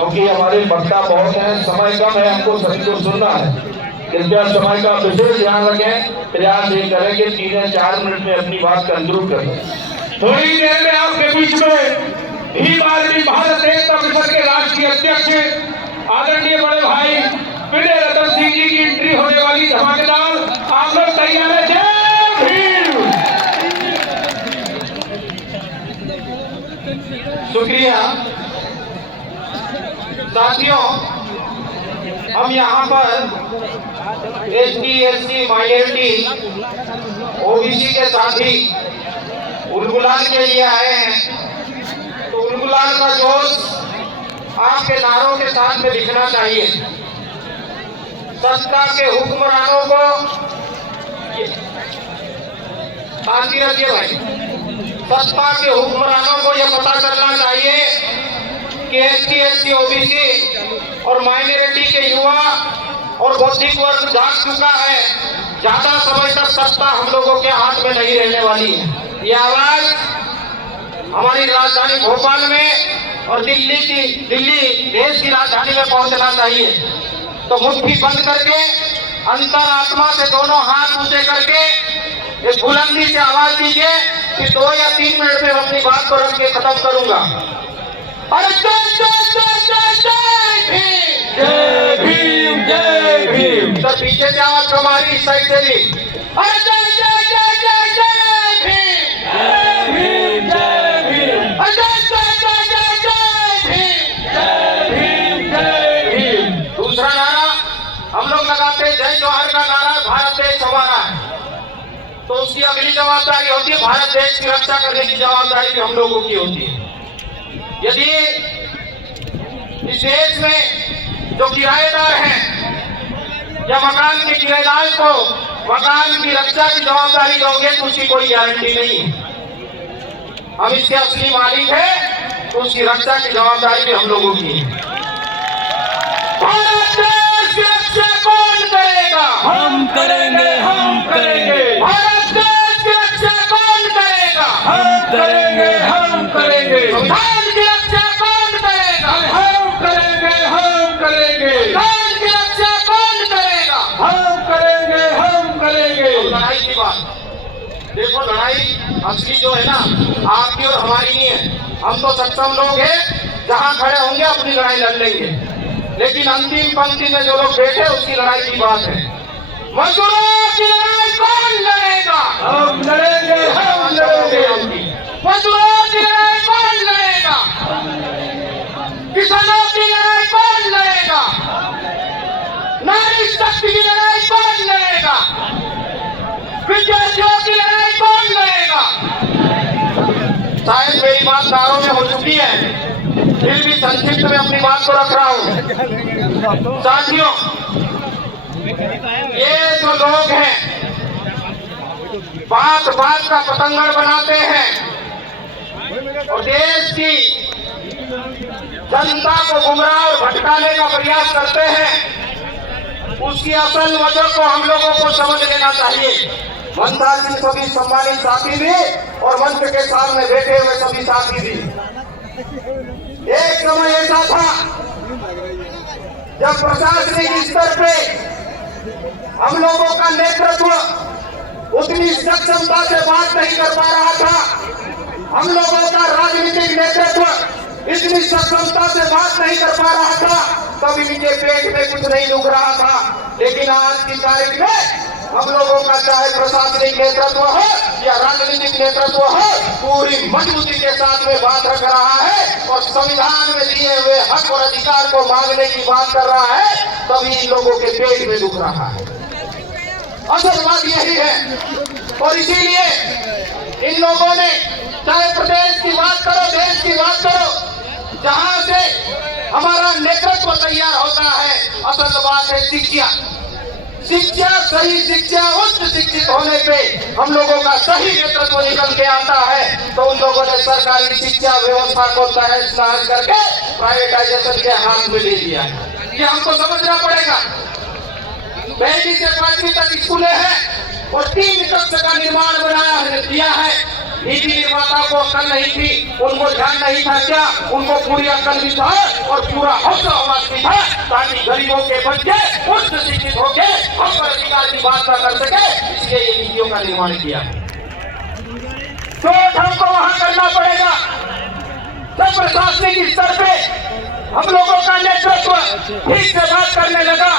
क्योंकि हमारे वक्ता बहुत हैं, समय कम है, हमको सभी को सुनना है। कृपया समय का विशेष ध्यान रखें, प्रयास ये करें कि 3 या 4 मिनट में अपनी बात कंक्लूड करें। थोड़ी देर में आपके बीच में भीम आर्मी भारत एकता परिषद के राष्ट्रीय अध्यक्ष आदरणीय बड़े भाई विनय रतन सिंह जी की एंट्री होने वाली। धमाकेदार, आप लोग तैयार हैं? जय भीम। शुक्रिया साथियों, हम यहाँ पर एसटी एससी माइनॉरिटी ओबीसी के साथी उलगुलाल के लिए आए हैं। तो उलगुलाल का जोश आपके नारों के साथ में दिखना चाहिए। सत्ता के हुक्मरानों को शांति रखिए भाई। सत्ता के हुक्मरानों को यह पता करना चाहिए कि एसटी एससी ओबीसी और माइनॉरिटी के युवा और बौद्धिक वर्ग जाग चुका है। ज्यादा समय तक सत्ता हम लोगों के हाथ में नहीं रहने वाली है। ये आवाज हमारी राजधानी भोपाल में और दिल्ली देश की राजधानी में पहुंचना चाहिए। तो मुट्ठी बंद करके अंतरात्मा से दोनों हाथ ऊंचे करके इस बुलंदी से आवाज दीजिए कि 2 या 3 मिनट में अपनी बात को रख के खत्म करूंगा। अरे जय भीम, जय भीम। तो पीछे से आवाज हमारी इस साइड से भी। अरे जय जय जय जय जय भीम, जय भीम, जय भीम। अरे जय जय जय जय जय भीम, जय भीम, जय भीम। दूसरा नारा हम लोग लगाते हैं, जय जवाहर का नारा भारत देश हमारा है। तो उसकी अगली जवाबदारी होती है भारत देश की रक्षा करने की जवाबदारी भी हम लोगों की होती है। यदि इस देश में जो किराएदार हैं या मकान के किराएदार को मकान की रक्षा की जवाबदारी दोगे तो उसकी कोई गारंटी नहीं है। हम इसके असली मालिक हैं, तो उसकी रक्षा की जवाबदारी भी हम लोगों की है। भारत देश की रक्षा कौन करेगा? हम करेंगे, हम करेंगे, भारत देश की रक्षा कौन करेगा? हम करेंगे, हम करेंगे, संविधान की रक्षा कौन करेगा? हम करेंगे, हम करेंगे, संविधान की रक्षा कौन करेगा? हम करेंगे, हम करेंगे। लड़ाई की बात देखो, लड़ाई असली जो है ना आपकी और हमारी नहीं है। हम तो सक्षम लोग हैं, जहां खड़े होंगे अपनी लड़ाई लड़ लेंगे। लेकिन अंतिम पंक्ति में जो लोग बैठे उसकी लड़ाई की बात है। मजदूरों की लड़ाई कौन लड़ेगा? हम लड़ेंगे, हम लड़ेंगे। मजदूरों की लड़ाई कौन लड़ेगा? किसानों की लड़ाई कौन लड़ेगा? नारी शक्ति की लड़ाई कौन लड़ेगा? विद्यार्थियों की लड़ाई कौन लड़ेगा? शायद मेरी बात नारों में हो चुकी है, फिर भी संक्षिप्त में अपनी बात को रख रहा हूं। साथियों, ये जो लोग हैं बात बात का पतंगड़ बनाते हैं और देश की जनता को गुमराह और भटकाने का प्रयास करते हैं, उसकी असल वजह को हम लोगों को समझ लेना चाहिए। मंत्रालय सभी सम्मानित साथी भी और मंच के सामने बैठे हुए सभी साथी भी, एक समय ऐसा था जब प्रशासनिक स्तर पे हम लोगों का नेतृत्व उतनी सक्षमता से बात नहीं कर पा रहा था। हम लोगों का राजनीतिक नेतृत्व इतनी सक्षमता से बात नहीं कर पा रहा था, कभी इनके पेट में कुछ नहीं दुख रहा था। लेकिन आज की तारीख में हम लोगों का चाहे प्रशासनिक नेतृत्व हो या राजनीतिक नेतृत्व हो, पूरी मजबूती के साथ में बात रख रहा है और संविधान में दिए हुए हक और अधिकार को मांगने की बात कर रहा है। तभी इन लोगों के पेट में दुख रहा है। असल बात यही है और इसीलिए इन लोगों ने चाहे प्रदेश की बात करो, देश की बात करो, जहां से हमारा नेतृत्व तैयार होता है, असल बात है शिक्षा। शिक्षा, सही शिक्षा, उच्च शिक्षित होने पे हम लोगों का सही नेतृत्व निकल के आता है। तो उन लोगों ने सरकारी शिक्षा व्यवस्था को तहस नहस करके प्राइवेटाइजेशन के हाथ में ले लिया है। ये हमको समझना पड़ेगा। 1 से 5वीं तक स्कूलें हैं और 3 कक्ष का निर्माण बनाया दिया है। नीति निर्माता को अक्ल नहीं थी, उनको ध्यान नहीं था क्या? उनको पूरी अक्ल भी था और पूरा हौसला आवाज भी था, ताकि गरीबों के बच्चे उच्च शिक्षित होकर हम पर अधिकार की बात कर सके। इसलिए ये नीतियों का निर्माण किया। तो हमको वहां करना पड़ेगा। सब प्रशासनिक स्तर पे हम लोगों का नेतृत्व ठीक से बात करने लगा।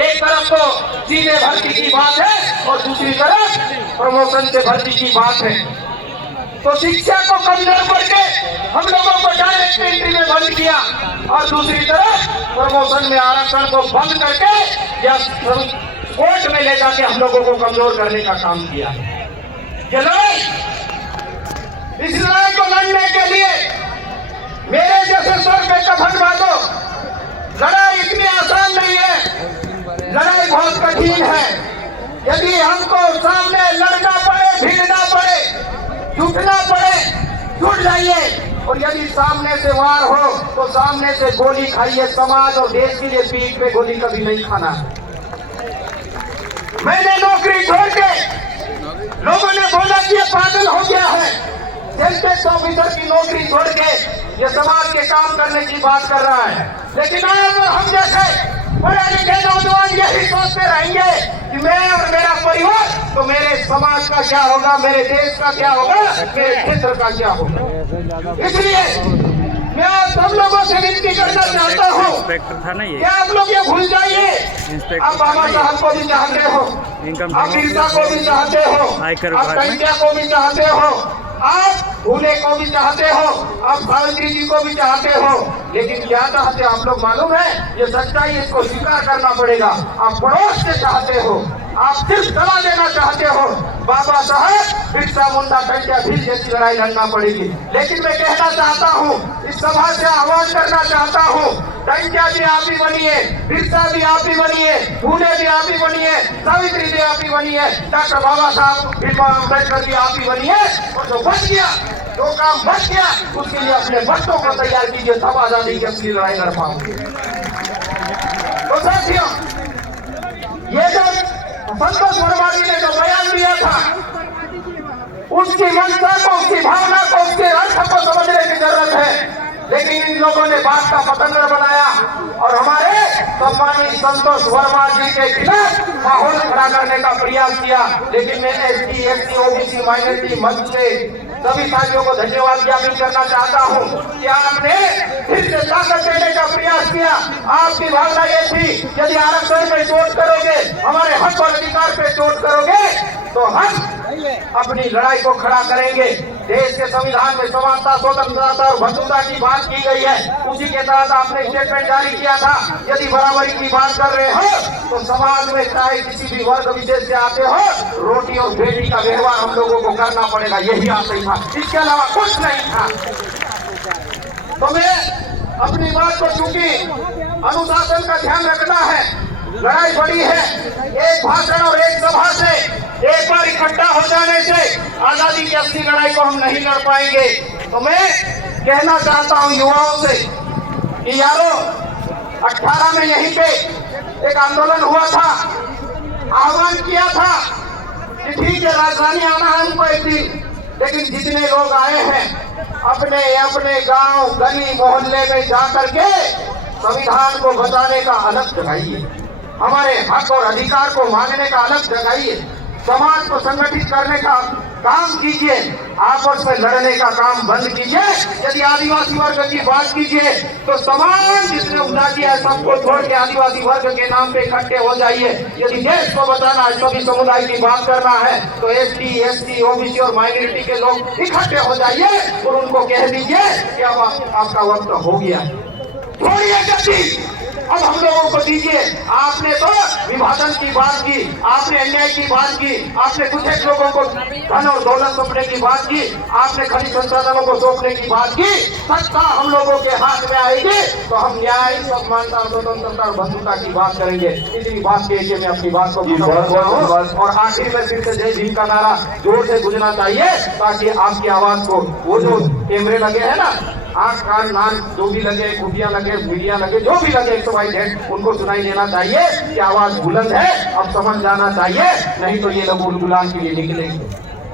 एक तरफ तो सीधे भर्ती की बात है और दूसरी तरफ प्रमोशन से भर्ती की बात है। तो शिक्षा को कमजोर करके हम लोगों को डायरेक्ट एंट्री में बंद किया और दूसरी तरफ प्रमोशन में आरक्षण को बंद करके या कोर्ट में ले जाके हम लोगों को कमजोर करने का काम किया। इस लड़ाई को लड़ने के लिए मेरे जैसे सर पे कफन बांधो। लड़ाई इतनी आसान नहीं है, लड़ाई बहुत कठिन है। यदि हमको सामने लड़ना पड़े, भिड़ना पड़े, जुटना पड़े, जुट जाइए। और यदि सामने से वार हो तो सामने से गोली खाइए। समाज और देश के लिए पीठ पे गोली कभी नहीं खाना। मैंने नौकरी छोड़ के, लोगों ने बोला कि ये पागल हो गया है, सेल टैक्स ऑफिसर की नौकरी छोड़ के ये समाज के काम करने की बात कर रहा है। लेकिन आज हम जैसे पढ़े लिखे नौजवान यही सोचते रहेंगे कि मैं और मेरा परिवार, तो मेरे समाज का क्या होगा, मेरे देश का क्या होगा, मेरे क्षेत्र का क्या होगा। इसलिए मैं आप सब लोगों से विनती करना चाहता हूँ कि आप लोग ये भूल जाइए। आप बाबा साहब को भी चाहते हो, आप बिरसा को भी चाहते हो, आप कंटिया को भी चाहते हो, आप फूले को भी चाहते हो, आप सावित्री जी को भी चाहते हो। लेकिन क्या चाहते आप लोग मालूम है? ये सच्चाई, इसको स्वीकार करना पड़ेगा। आप पड़ोस से चाहते हो, आप सिर्फ दबा देना चाहते हो। बाबा साहब, बिरसा मुंडा, कंटिया भील जैसी लड़ाई लड़ना पड़ेगी। लेकिन मैं कहना चाहता हूँ, इस सभा से आह्वान करना चाहता हूँ, कंटिया भी आप ही बनिए, बिरसा भी आप ही बनिए, फूले भी आप ही बनिए, सावित्री भी आप ही बनिए, डॉक्टर बाबा साहब भीमराव अम्बेडकर भी आप ही बनिए। और जो बच गया, जो काम बच गया, उसके लिए अपने बच्चों को तैयार कीजिए, तब आजादी की असली लड़ाई लड़ पाओगे। तो साथियों, ये जो संतोष वर्मा जी ने जो बयान दिया था, उसकी मंशा को, उसकी भावना को, उसके अर्थ को समझने की जरूरत है। लेकिन इन लोगों ने बात का पतंगर बनाया और हमारे सम्मानित संतोष वर्मा जी के खिलाफ माहौल खड़ा करने का प्रयास किया। लेकिन मैं एसटी, एससी, ओबीसी, माइनॉरिटी मंच से सभी साथियों को धन्यवाद ज्ञापित करना चाहता हूँ कि आपने फिर से ताकत देने का प्रयास किया। आपकी भावना ये थी, यदि आरक्षण पे चोट करोगे, हमारे हक और अधिकार पे चोट करोगे, तो हम अपनी लड़ाई को खड़ा करेंगे। देश के संविधान में समानता, स्वतंत्रता और बंधुता की बात की गई है। उसी के तहत आपने स्टेटमेंट जारी किया था। यदि बराबरी की बात कर रहे हो तो समाज में चाहे किसी भी वर्ग विशेष से आते हो, रोटी और बेटी का व्यवहार हम लोगों को करना पड़ेगा। यही आशय था, इसके अलावा कुछ नहीं था। तो मैं अपनी बात को, चूंकि अनुशासन का ध्यान रखना है, लड़ाई बड़ी है। एक भाषण और एक सभा से, एक बार इकट्ठा हो जाने से आजादी की असली लड़ाई को हम नहीं लड़ पाएंगे। तो मैं कहना चाहता हूं युवाओं से कि यारो, 18 में यहीं पे एक आंदोलन हुआ था, आह्वान किया था कि ठीक है राजधानी आना है हमको एक दिन, लेकिन जितने लोग आए हैं अपने अपने गांव, गली, मोहल्ले में जाकर के संविधान को बचाने का अलग जगाइए, हमारे हक और अधिकार को मांगने का अलग जगाइए, समाज को संगठित करने का काम कीजिए, आपस में लड़ने का काम बंद कीजिए। यदि आदिवासी वर्ग की बात कीजिए तो समाज जिसने उदासी है सबको छोड़ के आदिवासी वर्ग के नाम पे इकट्ठे हो जाइए। यदि देश को बचाना है, सभी समुदाय की बात करना है, तो एसटी, एससी, ओबीसी और माइनॉरिटी के लोग इकट्ठे हो जाइए और उनको कह दीजिए कि अब आपका वक्त हो गया, छोड़िए गद्दी, अब हम लोगों को दीजिए। आपने तो विभाजन की बात की, आपने अन्याय की बात की, आपने कुछ एक लोगों को धन और दौलत सौंपने की बात की, आपने खनिज संसाधनों को सौंपने की बात की। सत्ता हम लोगों के हाथ में आएगी तो हम न्याय, समानता, स्वतंत्रता और बंधुता की बात करेंगे। इसी बात के लिए मैं अपनी बात को और आखिर में फिर से जय भीम का नारा जोर से गूंजना चाहिए, ताकि आपकी आवाज को, वो जो कैमरे लगे हैं ना, आंख, कान, नाक जो भी लगे, खुफिया लगे, मीडिया लगे, जो भी लगे, उनको सुनाई देना चाहिए कि आवाज बुलंद है, अब समझ जाना चाहिए, नहीं तो ये लोग गुलगुलान के लिए निकलेंगे।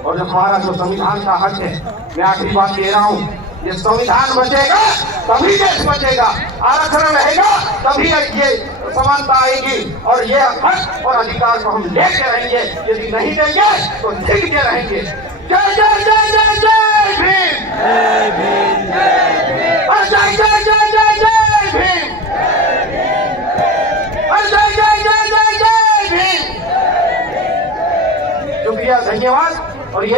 और जो हमारा जो संविधान का हक है, मैं आखिरी बात कह रहा हूँ, ये संविधान बचेगा तभी देश बचेगा, आरक्षण रहेगा तभी ये समानता आएगी और ये हक और अधिकार को हम लेके रहेंगे। यदि नहीं देंगे तो ठीक के रहेंगे। जय जय जय जय जय भीम, और जय जय जय जय जय भीम, और जय जय जय जय जय भीम। शुक्रिया, धन्यवाद। और ये